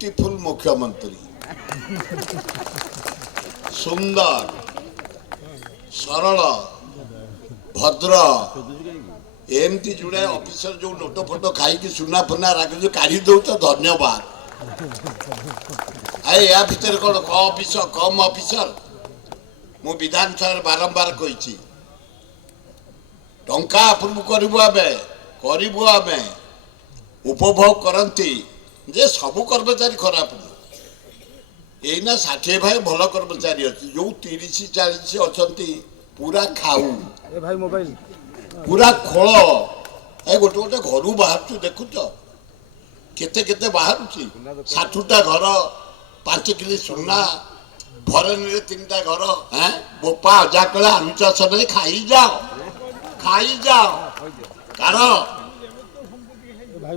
beautiful मुख्यमंत्री सुंदर सरल भद्र एमती जुड़े ऑफिसर जो नोटो फोटो खाई सुना फुना राग काढ़ी दौ तो धन्यवाद आए या भितर कौन कम ऑफिसर मु विधानसभा बारंबार कही टंका अप्रूव करू आम उपभोग करती जे सबू कर्मचारी खराब एना 60 भाई भल कर्मचारी अच्छी जो 30-40 अच्छा पूरा खाऊ भाई मोबाइल पूरा खोल ए गोटे गोटे घर बाहर देखुच केते केते बाहर 60टा घर 5 किलो सुना भरन 3टा घर हैं बोपा अजा कले आलू चाष नहीं खाई जाओ कारण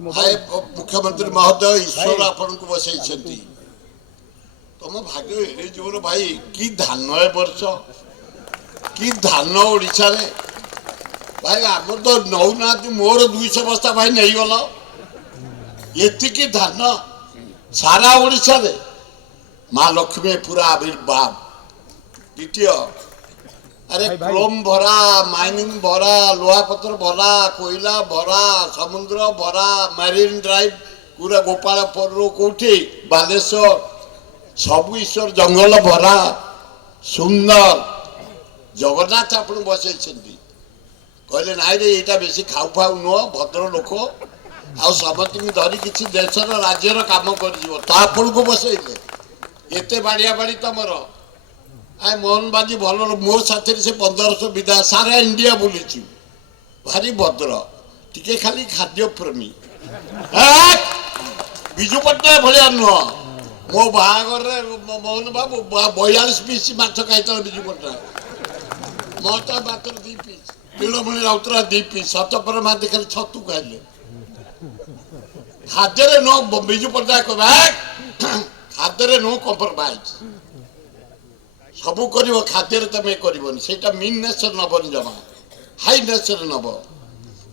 मुख्यमंत्री महोदय ईश्वर आपन को बसई तुम भाग्य एड़े जोर भाई कि धान ए वर्ष कि धान ओडिशा रे भाई आम तो नौना मोर 200 बस्ता भाई नहीं गल एतिकी धान सारा ओडिशा रे माँ लक्ष्मी पूरा आविर्भाव द्वितीय अरे क्रोम भरा माइनिंग भरा लोहापत्र भरा कोयला भरा समुद्र भरा मरीन ड्राइव पूरा गोपालपुर कौटी बालेश्वर सब ईश्वर जंगल भरा सुंदर जगन्नाथ आप बसई कहले नाई रे यहाँ बेस खाऊ खाऊ नुह भद्र लोक आ समस्त धरी किसी देशर राज्यर कम कर बसईले एत बाड़िया बाड़ी तुमर आए मोहन बाजी भल मो साथी से 1500 विधा सारा इंडिया बुली भारी भद्र टिके खाली खाद्य प्रेमी विजु पट्टनायक भाया नुह मो बाहागर मोहन बाबू 42 पीस माछ खाई विजु पट्टनायक मोटा मात्र 2 पीस नीलमणि राउतरा 2 पीस सतपर माती खाली छतु खाइले खाद्य नो विजु पट्टनायक खाद्य नो कम्प्रोमाइज सबू कर खाद्य तुम कर मीन नेचर नबन जमा हाई नेचर नब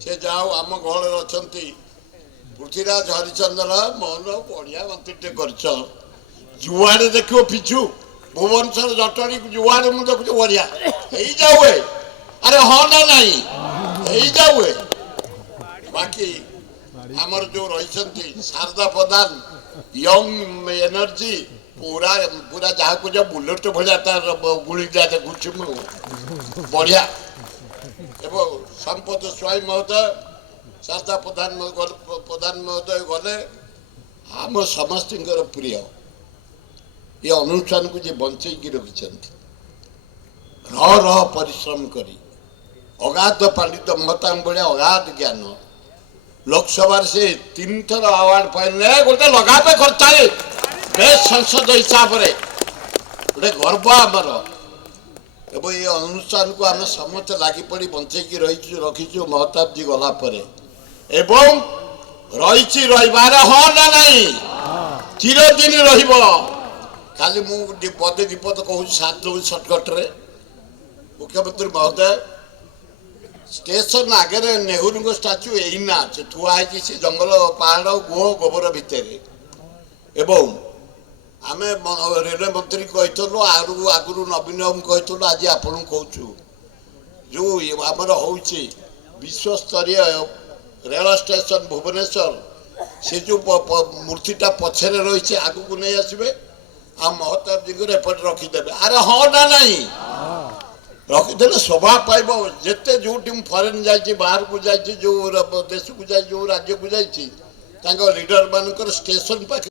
से जाओ आम गहल अच्छा पृथ्वीराज हरिचंद्र मोहन बढ़िया मंत्री कर जुआड़े देख पिछु भुवनेश्वर जटणी जुआड़े मुझे देखु बढ़िया जाऊ अरे हाँ ना नहीं जाऊ बाकी आमर जो रही शारदा प्रधान यंग एनर्जी पूरा पूरा जहाँ को जब बुलेट भाया तार गुड़ी देखुची बढ़िया एवं संपद स्वाई महोदय शारदा प्रधान महोदय गले आम समस्त प्रिय ये अनुष्ठान को जे बंचेकी रखिंट रह परिश्रम करी अगाध पंडित महता भाया अगाध ज्ञान लोकसभा से 3 थर अवार्ड पाइले गोटे लगातार करता बेस्ट संसद हिसाब से गोटे गर्व आमर एवं ये अनुष्ठान को आम समस्त लगी पड़ी बंचेकी रखीचु महताब जी गलापर एवं रही रही हाँ ना नहीं चिरदिन खाली मुझे पदे विपद कहूँ 7 सर्टकट्रे मुख्यमंत्री महोदय स्टेशन आगे नेहरू स्टाच्यू एना से थुआई से जंगल पहाड़ गुह गोबर भितर एवं आम रेलवे मंत्री कहीलु आगु नवीन बाबू कहीलु आज आपण कहूँ जो आमर हो विश्वस्तरीय रेल स्टेशन भुवनेश्वर से जो मूर्तिटा पछरे रही आगू को नहीं आसबे आ महताब जी को एपटे रखीदे अरे हाँ ना नहीं रखीदे शोभा पाइब जिते जो फरेन जाइए बाहर को जाइए जो देश को जाए जो राज्य को जाइए लीडर मान स्टेशन पाखे